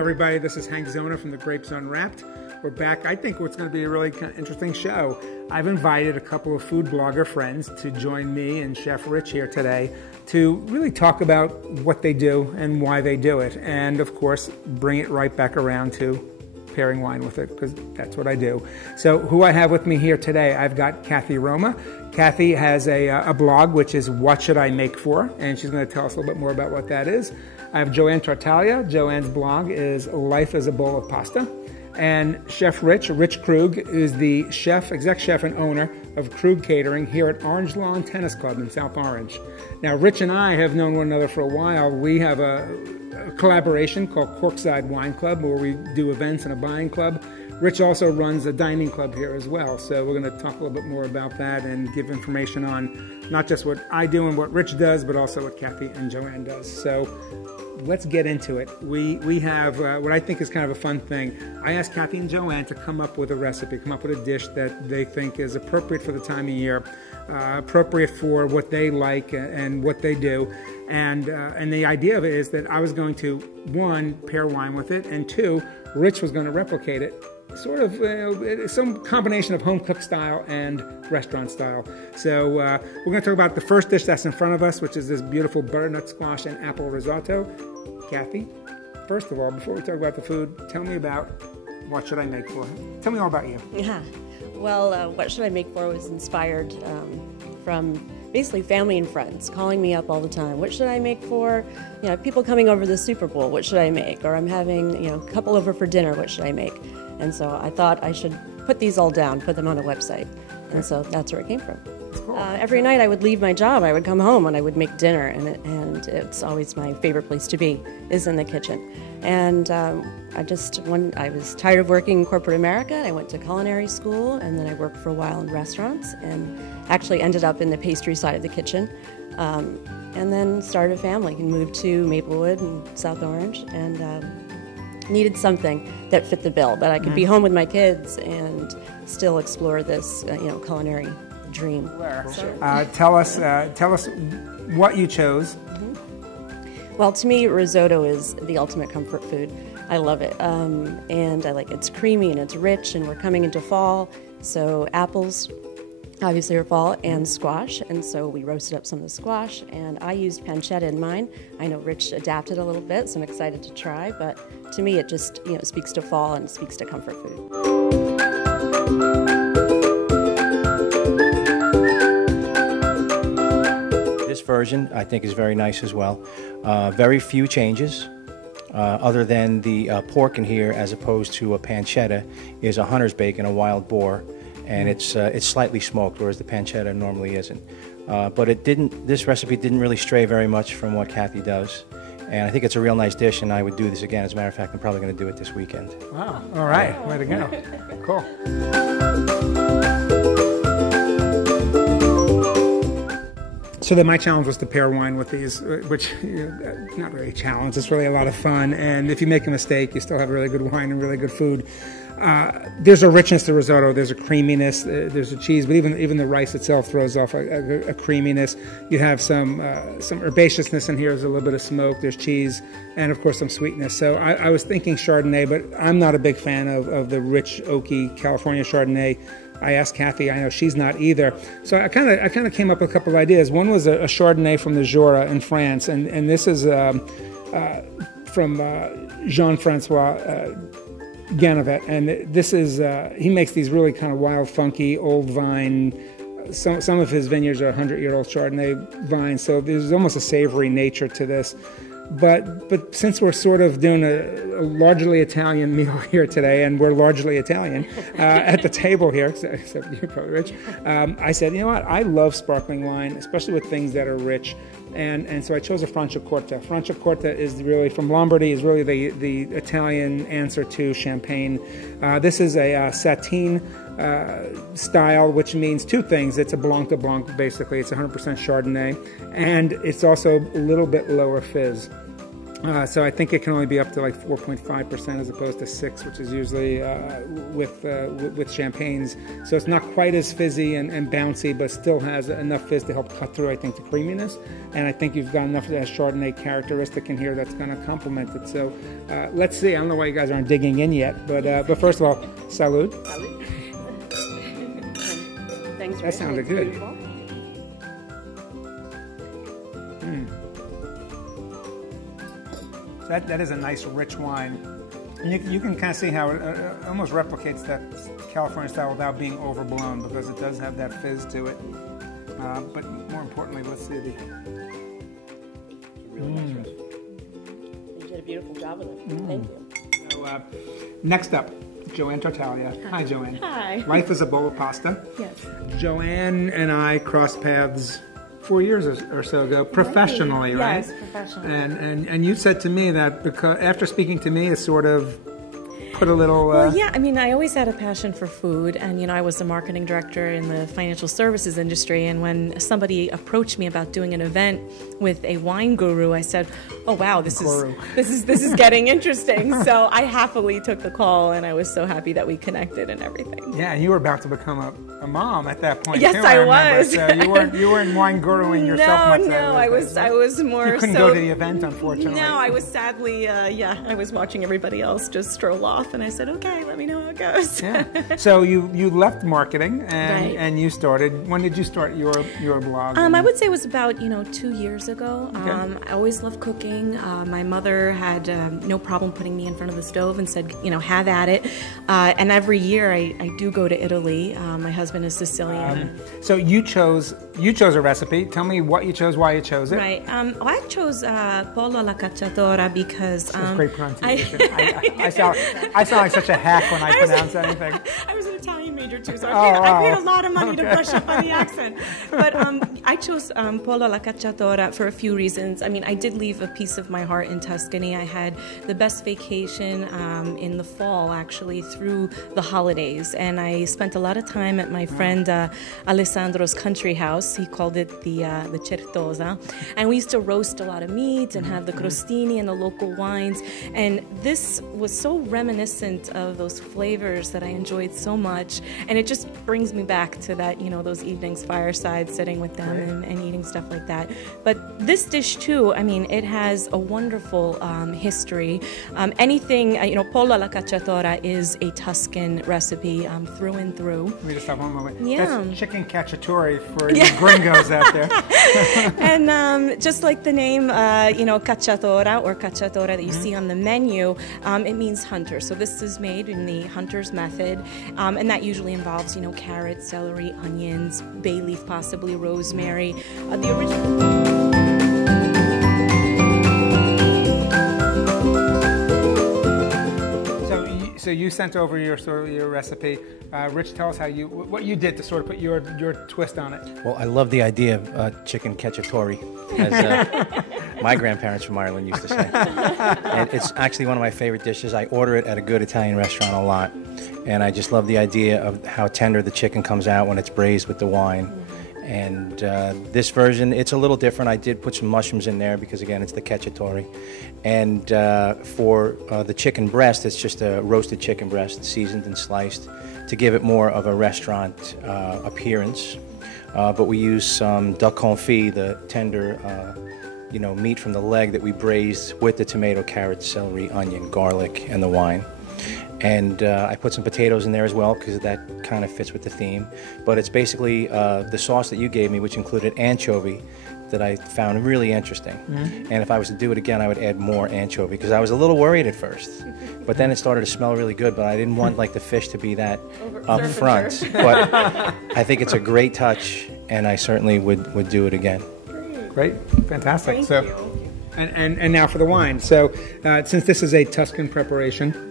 Everybody, this is Zona from the Grapes Unwrapped. We're back. I think what's going to be a really kind of interesting show. I've invited a couple of food blogger friends to join me and Chef Rich here today to really talk about what they do and why they do it, and of course bring it right back around to pairing wine with it, because that's what I do. So who I have with me here today, I've got Cathy Roma. Cathy has a blog which is What Should I Make For, and she's going to tell us a little bit more about what that is. I have Jo Ann Tartaglia. Jo Ann's blog is Life as a Bowl of Pasta. And Chef Rich Krug is the chef, exec chef and owner of Krug Catering here at Orange Lawn Tennis Club in South Orange. Now, Rich and I have known one another for a while. We have a collaboration called Corkside Wine Club, where we do events and a buying club. Rich also runs a dining club here as well, so we're going to talk a little bit more about that and give information on not just what I do and what Rich does, but also what Cathy and Jo Ann does. So let's get into it. We have what I think is kind of a fun thing. I asked Cathy and Jo Ann to come up with a recipe, come up with a dish that they think is appropriate for the time of year, appropriate for what they like and what they do. And the idea of it is that I was going to, one, pair wine with it, and two, Rich was going to replicate it, sort of some combination of home cooked style and restaurant style. So we're going to talk about the first dish that's in front of us, which is this beautiful butternut squash and apple risotto. Cathy, first of all, before we talk about the food, tell me about What Should I Make For? Tell me all about you. Yeah, well, What Should I Make For was inspired from basically family and friends calling me up all the time. What should I make for, people coming over the Super Bowl? What should I make? Or I'm having, a couple over for dinner. What should I make? And so I thought I should put these all down, put them on a website. And so that's where it came from. Cool. Every night I would leave my job, I would come home and I would make dinner, and it's always my favorite place to be, is in the kitchen. And I was tired of working in corporate America. I went to culinary school, and then I worked for a while in restaurants, and actually ended up in the pastry side of the kitchen. And then started a family and moved to Maplewood and South Orange, and needed something that fit the bill, that I could be home with my kids and still explore this, culinary dream. Tell us what you chose. Well, to me, risotto is the ultimate comfort food. I love it, and I like it's creamy and it's rich, and we're coming into fall, so apples obviously are fall, and squash, and so we roasted up some of the squash, and I used pancetta in mine. I know Rich adapted a little bit, so I'm excited to try, but to me it just speaks to fall and speaks to comfort food. This version I think is very nice as well. Very few changes. Other than the pork in here, as opposed to a pancetta, is a hunter's bacon, a wild boar, and it's slightly smoked, whereas the pancetta normally isn't. But this recipe didn't really stray very much from what Cathy does, and I think it's a real nice dish, and I would do this again. As a matter of fact, I'm probably going to do it this weekend. Wow! All right, way to go. Cool. So then my challenge was to pair wine with these, which not really a challenge, it's really a lot of fun, and if you make a mistake, you still have really good wine and really good food. There's a richness to risotto, there's a creaminess, there's a cheese, but even the rice itself throws off a creaminess. You have some herbaceousness in here, there's a little bit of smoke, there's cheese, and of course some sweetness. So I was thinking Chardonnay, but I'm not a big fan of the rich, oaky California Chardonnay. I asked Cathy, I know she's not either. So I kind of came up with a couple of ideas. One was a Chardonnay from the Zona in France, and this is from Jean-Francois Ganavet, and this is he makes these really kind of wild, funky, old vine. Some of his vineyards are 100-year-old Chardonnay vines, so there's almost a savory nature to this. But since we're sort of doing a largely Italian meal here today, and we're largely Italian at the table here, except you, probably Rich, I said, you know what, I love sparkling wine, especially with things that are rich. And so I chose a Franciacorta. Franciacorta is really, from Lombardy, is really the Italian answer to Champagne. This is a Satin style, which means two things. It's a Blanc de Blanc, basically. It's 100% Chardonnay, and it's also a little bit lower fizz. So I think it can only be up to like 4.5% as opposed to 6, which is usually with champagnes. So it's not quite as fizzy and bouncy, but still has enough fizz to help cut through, I think, the creaminess. And I think you've got enough of that Chardonnay characteristic in here that's going to complement it. So let's see. I don't know why you guys aren't digging in yet, but first of all, salud. Salud. Thanks. That sounded good. That is a nice, rich wine. And you can kind of see how it almost replicates that California style without being overblown, because it does have that fizz to it. But more importantly, let's see the... Really nice recipe. You did a beautiful job with it. Thank you. So, next up, Jo Ann Tartaglia. Hi, Jo Ann. Hi. Life is a bowl of pasta. Yes. Jo Ann and I crossed paths 4 years or so ago, professionally, right? Yes, professionally. And you said to me that because after speaking to me, it sort of put a little... Well, yeah, I mean, I always had a passion for food, and, I was the marketing director in the financial services industry, and when somebody approached me about doing an event with a wine guru, I said, oh, wow, this is getting interesting. So I happily took the call, and I was so happy that we connected and everything. Yeah, and you were about to become a mom at that point. Yes, too, I remember. was. So you weren't wine guruing yourself much. No, I was more. You couldn't go to the event, unfortunately. No, I was sadly, I was watching everybody else just stroll off, and I said, okay, let me know how it goes. Yeah. So you left marketing Right. and you started. When did you start your blog? I would say it was about 2 years ago. Okay. I always loved cooking. My mother had no problem putting me in front of the stove and said, have at it. And every year I do go to Italy. My husband is Sicilian. So you chose a recipe. Tell me what you chose, why you chose it. Right. I chose pollo alla cacciatora because That's great pronunciation. I sound like such a hack when I pronounce anything. I was an Italian major too, so I paid a lot of money to brush up on the accent. But I chose pollo alla cacciatora for a few reasons. I mean, I did leave a piece of my heart in Tuscany. I had the best vacation in the fall, actually, through the holidays. And I spent a lot of time at my friend Alessandro's country house. He called it the Certosa. And we used to roast a lot of meat and have the crostini and the local wines. And this was so reminiscent of those flavors that I enjoyed so much. And it just brings me back to that, those evenings fireside, sitting with them and eating stuff like that. But this dish too, I mean, it has a wonderful history. Anything, pollo alla cacciatora is a Tuscan recipe through and through. Let me just stop one moment. Yeah. That's chicken cacciatore for you gringos out there. And just like the name, cacciatora or cacciatora that you see on the menu, it means hunter. So this is made in the hunter's method, and that usually involves, carrots, celery, onions, bay leaf, possibly rosemary. The original. So you sent over your recipe. Rich, tell us what you did to sort of put your twist on it. Well, I love the idea of chicken cacciatore, as my grandparents from Ireland used to say. And it's actually one of my favorite dishes. I order it at a good Italian restaurant a lot, and I just love the idea of how tender the chicken comes out when it's braised with the wine. And this version, it's a little different. I did put some mushrooms in there because, again, it's the cacciatore. And for the chicken breast, it's just a roasted chicken breast, seasoned and sliced, to give it more of a restaurant appearance. But we use some duck confit, the tender meat from the leg that we braised with the tomato, carrot, celery, onion, garlic, and the wine. And I put some potatoes in there as well because that kind of fits with the theme. But it's basically the sauce that you gave me, which included anchovy, that I found really interesting. And if I was to do it again, I would add more anchovy because I was a little worried at first. But then it started to smell really good, but I didn't want the fish to be that up front. But I think it's a great touch, and I certainly would do it again. Great, fantastic. Thank you. And now for the wine. So since this is a Tuscan preparation,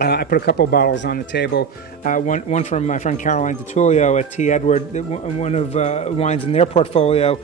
I put a couple bottles on the table. One from my friend Caroline DiTullio at T. Edward, one of wines in their portfolio.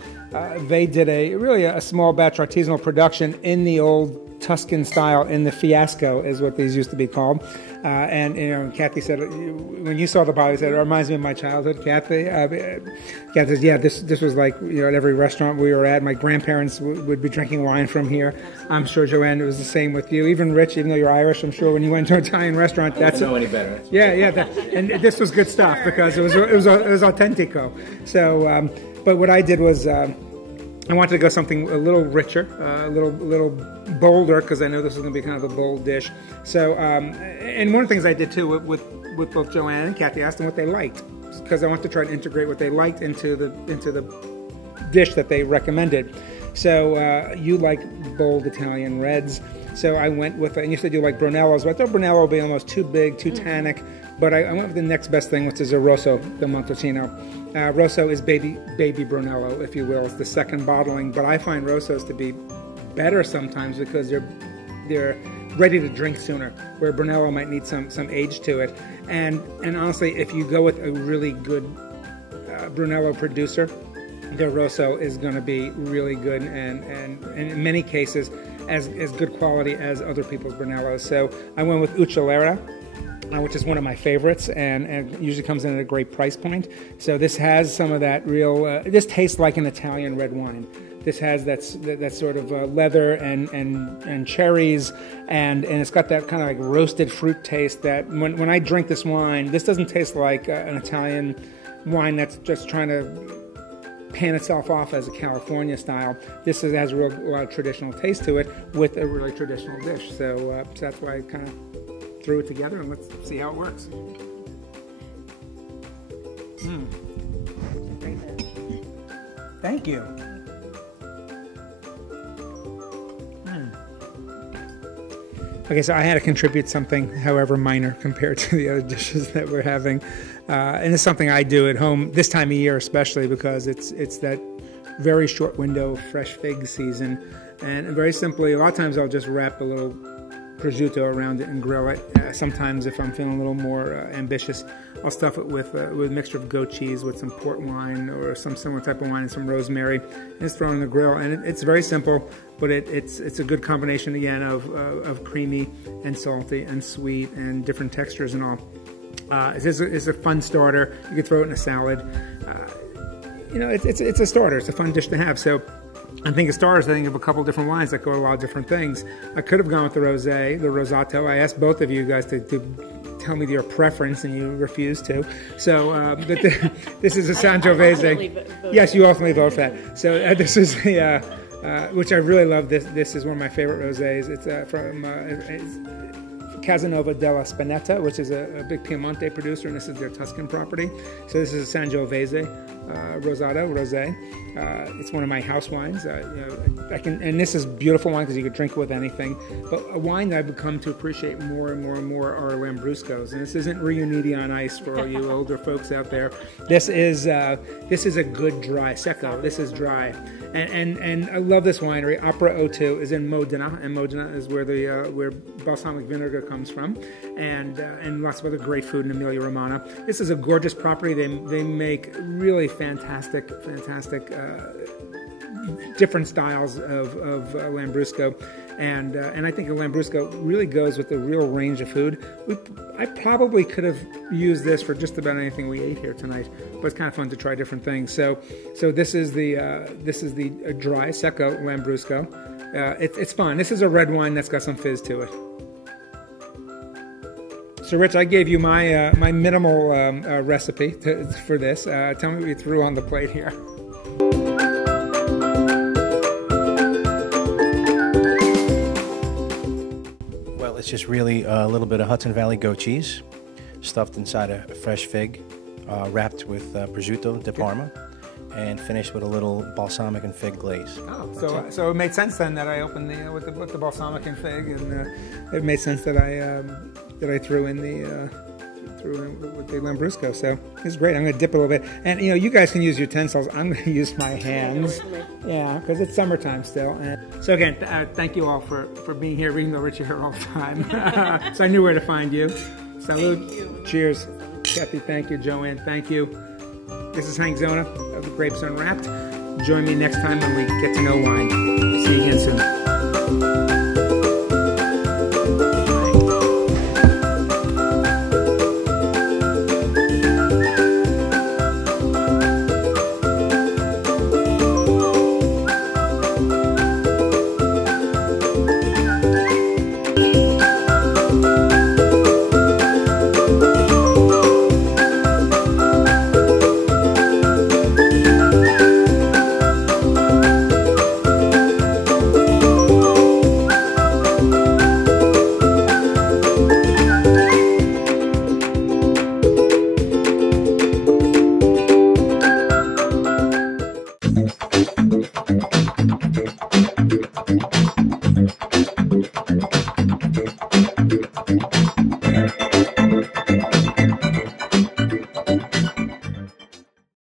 They did a small batch artisanal production in the old Tuscan style, in the fiasco is what these used to be called. And Cathy said, when you saw the bottle, said, it reminds me of my childhood, Cathy. Cathy says, yeah, this was like, at every restaurant we were at, my grandparents would be drinking wine from here. I'm sure, Joanne, it was the same with you. Even Rich, even though you're Irish, I'm sure when you went to an Italian restaurant, I don't know any better. Yeah. And this was good stuff because it was authentico. So, but what I did was, I wanted to go something a little richer, a little bolder, because I know this was going to be kind of a bold dish. So, and one of the things I did too with both Joanne and Cathy, I asked them what they liked, because I want to try to integrate what they liked into the dish that they recommended. So you like bold Italian reds, so I went with, and you said you like Brunellos, but I thought Brunello would be almost too big, too tannic, but I went with the next best thing, which is a Rosso del Montalcino. Rosso is baby Brunello, if you will. It's the second bottling, but I find Rossos to be better sometimes because they're ready to drink sooner, where Brunello might need some age to it. And honestly, if you go with a really good Brunello producer, their Rosso is going to be really good, and in many cases as good quality as other people's Brunellos. So I went with Uccelera, which is one of my favorites, and usually comes in at a great price point. So this has some of that real, this tastes like an Italian red wine. This has that sort of leather and cherries, and it's got that kind of like roasted fruit taste that when I drink this wine, this doesn't taste like an Italian wine that's just trying to pan itself off as a California style. This has a lot of traditional taste to it with a really traditional dish. So that's why I kind of threw it together, and let's see how it works. Thank you. Okay, so I had to contribute something, however minor, compared to the other dishes that we're having. And it's something I do at home this time of year, especially because it's that very short window of fresh fig season. And very simply, a lot of times I'll just wrap a little prosciutto around it and grill it. Sometimes, if I'm feeling a little more ambitious, I'll stuff it with a mixture of goat cheese with some port wine or some similar type of wine and some rosemary, and it's thrown in the grill. And it's very simple, but it's a good combination again of creamy and salty and sweet and different textures and all. It's a fun starter. You could throw it in a salad. It's a starter. It's a fun dish to have. So I'm thinking of starters. I think of a couple different wines that go with a lot of different things. I could have gone with the rosé, the rosato. I asked both of you guys to tell me your preference, and you refused to. So this is a Sangiovese. Yes, you ultimately vote for that. So this is the which I really love. This is one of my favorite rosés. It's from Casanova della Spinetta, which is a big Piemonte producer, and this is their Tuscan property. So this is a Sangiovese rosé. It's one of my house wines. And this is beautiful wine because you could drink it with anything. But a wine that I've come to appreciate more and more and more are Lambruscos. And this isn't Riuniti on ice for all you older folks out there. This is a good dry secco. This is dry, and I love this winery. Opera O2 is in Modena, and Modena is where balsamic vinegar comes from, and lots of other great food in Emilia Romagna. This is a gorgeous property. They make really fantastic different styles of Lambrusco, and I think a Lambrusco really goes with a real range of food. I probably could have used this for just about anything we ate here tonight, but it's kind of fun to try different things. So this is the dry secco Lambrusco. It's fun. This is a red wine that's got some fizz to it. So, Rich, I gave you my my minimal recipe for this. Tell me what you threw on the plate here. Well, it's just really a little bit of Hudson Valley goat cheese, stuffed inside a fresh fig, wrapped with prosciutto di Parma, and finished with a little balsamic and fig glaze. Oh, so it made sense then that I opened with the balsamic and fig, and it made sense that I threw in with the Lambrusco. So it's great. I'm going to dip a little bit, and you guys can use utensils. I'm going to use my hands, because it's summertime still. And so again, thank you all for being here, even though Richie here all the time. So I knew where to find you. Salud. Thank you. Cheers. Cathy, thank you. Jo Ann, thank you. This is Hank Zona of the Grapes Unwrapped. Join me next time when we get to know one